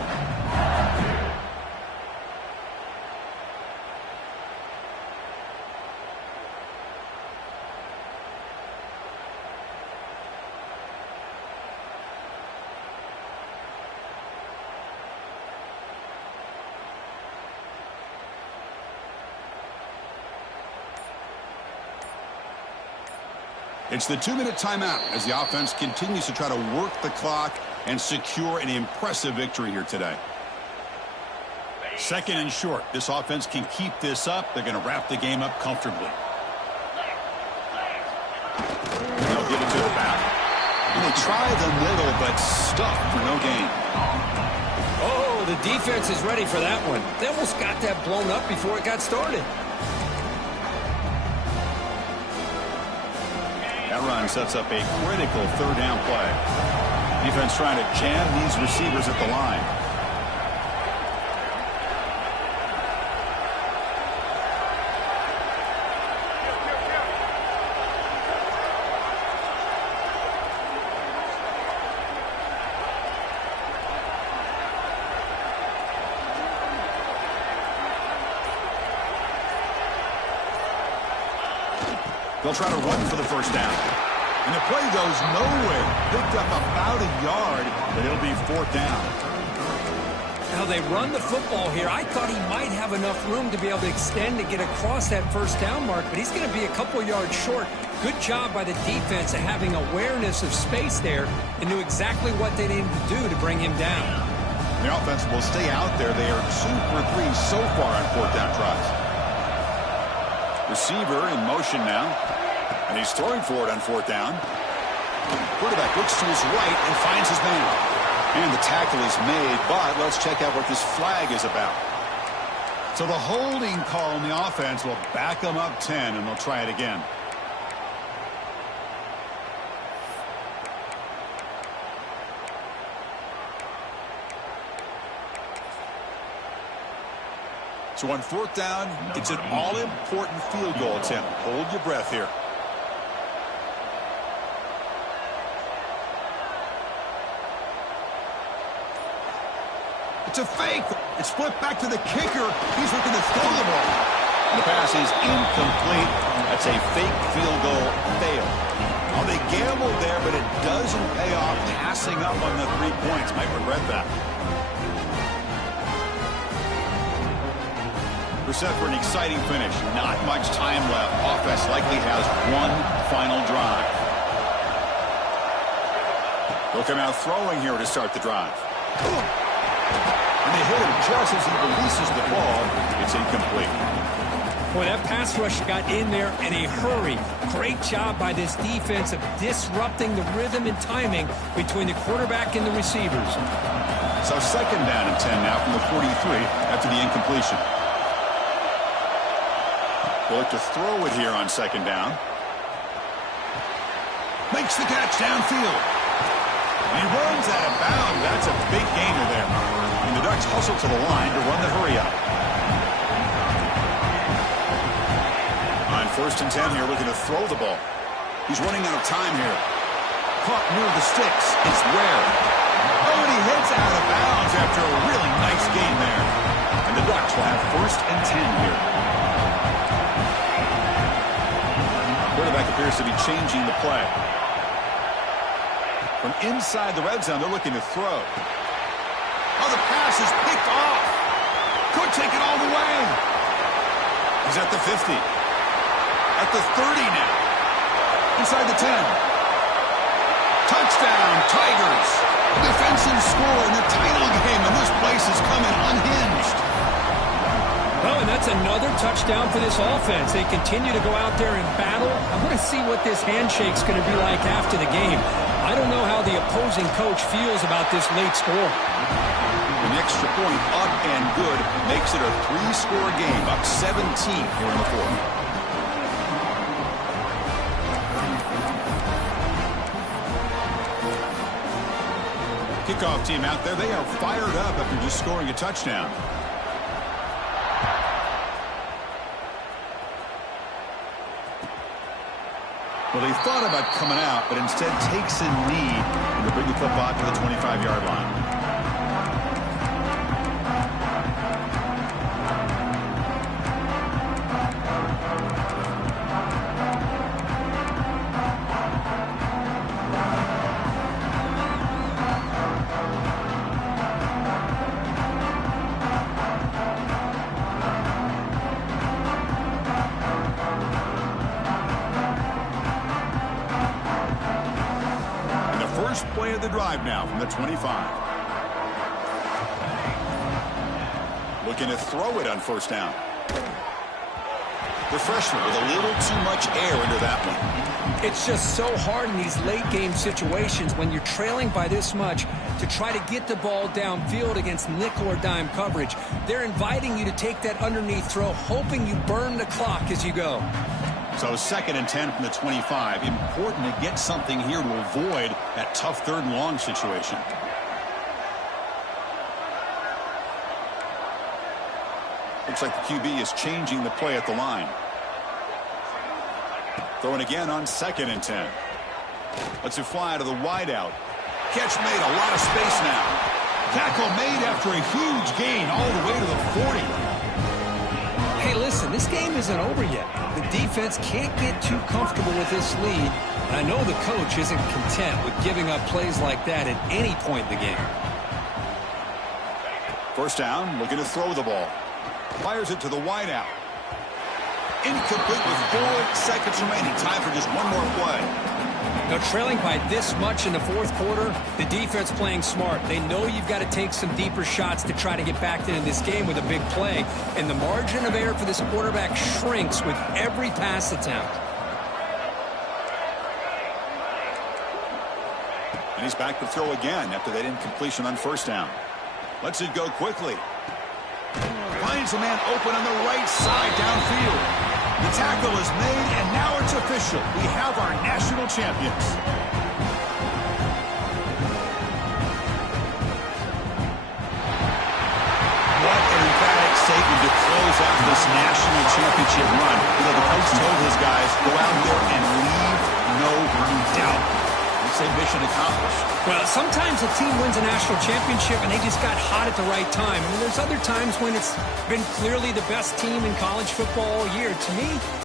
It's the 2-minute timeout as the offense continues to try to work the clock and secure an impressive victory here today. 2nd and short. This offense can keep this up. They're going to wrap the game up comfortably. They'll get it to the back. And they try the middle, but stuck for no gain. Oh, the defense is ready for that one. They almost got that blown up before it got started. That run sets up a critical 3rd down play. Defense trying to jam these receivers at the line. They'll try to run for the 1st down. And the play goes nowhere. Picked up about a yard, but it'll be 4th down. Now they run the football here. I thought he might have enough room to be able to extend and get across that first down mark, but he's going to be a couple yards short. Good job by the defense of having awareness of space there and knew exactly what they needed to do to bring him down. The offense will stay out there. They are 2 for 3 so far on 4th down tries. Receiver in motion now, and he's throwing for it on 4th down. Quarterback looks to his right and finds his man. And the tackle is made, but let's check out what this flag is about. So the holding call on the offense will back them up 10, and they'll try it again. So on 4th down, it's an all-important field goal attempt. Hold your breath here. It's a fake. It's flipped back to the kicker. He's looking to throw the ball. And the pass is incomplete. That's a fake field goal fail. Well, they gambled there, but it doesn't pay off. Passing up on the 3 points. Might regret that. We're set for an exciting finish. Not much time left. Offense likely has one final drive. They'll come out throwing here to start the drive. And they hit him just as he releases the ball. It's incomplete. Boy, that pass rush got in there in a hurry. Great job by this defense of disrupting the rhythm and timing between the quarterback and the receivers. So 2nd down and 10 now from the 43 after the incompletion. They'll look to throw it here on 2nd down. Makes the catch downfield. And he runs out of bounds. That's a big gainer there. And the Ducks hustle to the line to run the hurry up. On 1st and 10 here, looking to throw the ball. He's running out of time here. Caught near the sticks. It's Ware. Oh, and he hits out of bounds after a really nice game there. And the Ducks will have 1st and 10 here. Quarterback appears to be changing the play. From inside the red zone, they're looking to throw. Oh, the pass is picked off. Could take it all the way. He's at the 50. At the 30 now. Inside the 10. Touchdown, Tigers. Defensive score in the title game, and this place is coming unhinged. Well, and that's another touchdown for this offense. They continue to go out there and battle. I want to see what this handshake's going to be like after the game. I don't know how the opposing coach feels about this late score. An extra point up and good makes it a 3-score game, up 17 here in the 4th. Kickoff team out there, they are fired up after just scoring a touchdown. Well, they thought about coming out, but instead takes a knee and to bring the football to the 25-yard line. Play of the drive now from the 25. Looking to throw it on 1st down. The freshman with a little too much air into that one. It's just so hard in these late game situations when you're trailing by this much to try to get the ball downfield against nickel or dime coverage. They're inviting you to take that underneath throw, hoping you burn the clock as you go. So 2nd and 10 from the 25. Important to get something here to avoid that tough 3rd and long situation. Looks like the QB is changing the play at the line. Throwing again on 2nd and 10. Lets it fly to the wideout. Catch made, a lot of space now. Tackle made after a huge gain all the way to the 40. Hey, listen, this game isn't over yet. The defense can't get too comfortable with this lead. And I know the coach isn't content with giving up plays like that at any point in the game. First down, looking to throw the ball. Fires it to the wideout. Incomplete with 4 seconds remaining. Time for just one more play. Now, trailing by this much in the fourth quarter, the defense playing smart. They know you've got to take some deeper shots to try to get back into this game with a big play. And the margin of error for this quarterback shrinks with every pass attempt. And he's back to throw again after that incompletion on first down. Lets it go quickly. Finds a man open on the right side downfield. The tackle is made, and now it's official. We have our national champions. What an emphatic statement to close out this national championship run. You know, the coach told his guys, go out there and leave no doubt. Say mission accomplished. Well, sometimes a team wins a national championship and they just got hot at the right time. I mean, there's other times when it's been clearly the best team in college football all year. To me,